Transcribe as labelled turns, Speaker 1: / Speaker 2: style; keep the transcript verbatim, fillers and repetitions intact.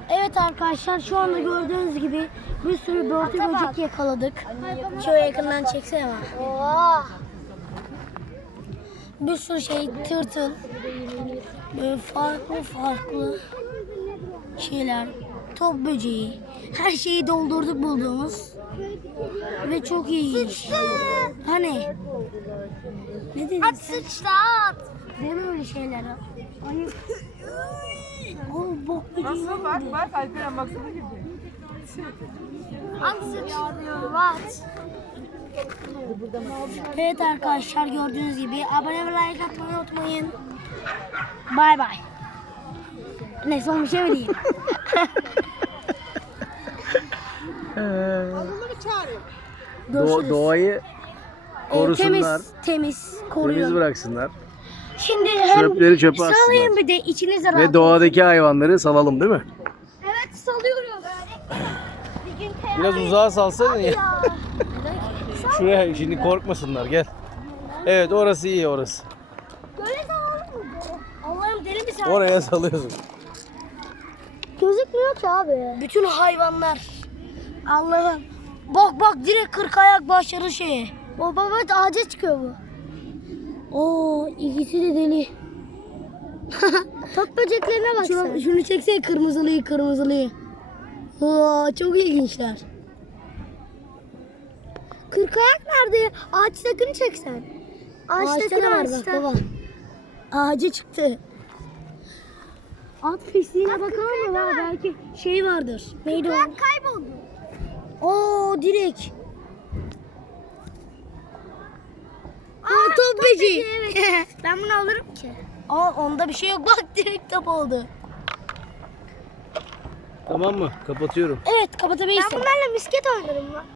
Speaker 1: Evet arkadaşlar, şu anda gördüğünüz gibi bir sürü börtü böcek yakaladık. Şöyle yakından çeksene bak.
Speaker 2: Oo.
Speaker 1: Bir sürü şey, tırtıl, böyle farklı farklı şeyler, top böceği, her şeyi doldurduk bulduğumuz ve çok ilginç. Hani? Ne dedin
Speaker 2: At
Speaker 1: sen?
Speaker 2: sıçtı at.
Speaker 1: Deme öyle şeyler. Ay. Oh, bok böceği
Speaker 3: Nasıl bak bak Alperen baksana gibi.
Speaker 2: At sıçtı diyorum at.
Speaker 1: Evet arkadaşlar, gördüğünüz gibi abone ve like atmayı unutmayın. Bay bay. Ne son bir şey mi diyeyim?
Speaker 4: Do-
Speaker 1: Görüşürüz.
Speaker 4: doğayı
Speaker 1: Ee,
Speaker 4: korusunlar,
Speaker 1: temiz, temiz,
Speaker 4: temiz
Speaker 1: koruyun.
Speaker 4: bıraksınlar
Speaker 1: Şimdi hem
Speaker 4: Çöpleri çöpe
Speaker 1: salayım
Speaker 4: atsınlar.
Speaker 1: bir de içinizde rahat
Speaker 4: ve
Speaker 1: olsun.
Speaker 4: doğadaki hayvanları salalım değil mi?
Speaker 2: Evet salıyoruz. Bir gün kaya.
Speaker 4: Biraz uzağa salsaydın ya.
Speaker 2: Ya.
Speaker 4: Şuraya şimdi korkmasınlar, gel. Evet, orası iyi, orası.
Speaker 2: Böyle salalım mı?
Speaker 1: Allah'ım, deli misin?
Speaker 4: Oraya salıyorsun.
Speaker 2: Gözükmüyor ki abi.
Speaker 1: Bütün hayvanlar. Allah'ım. Bak bak, direkt kırk ayak başları şeye.
Speaker 2: O baba ağaca çıkıyor bu.
Speaker 1: Oo, ikisi de deli.
Speaker 2: Top böceklerine bak sen.
Speaker 1: Şunu, şunu çeksene, kırmızılıyı kırmızılıyı. Oo, çok ilginçler.
Speaker 2: Kırkayak nerede? Ağaçtakini çeksen.
Speaker 1: Ağaçta
Speaker 2: Ağaçtakini
Speaker 1: da var bak
Speaker 2: ağaçta.
Speaker 1: baba. Ağaca çıktı. At pisliğine bakalım mı baba? Belki şey vardır. Neydi o?
Speaker 2: Kırkayak kayboldu.
Speaker 1: Oo, direkt. Aa, top böceği.
Speaker 2: Evet. Ben bunu alırım ki.
Speaker 1: Aa, onda bir şey yok. Bak, direkt top oldu.
Speaker 4: Tamam mı? Kapatıyorum.
Speaker 1: Evet, kapatabilirsin.
Speaker 2: Ben bunlarla misket oynarım lan.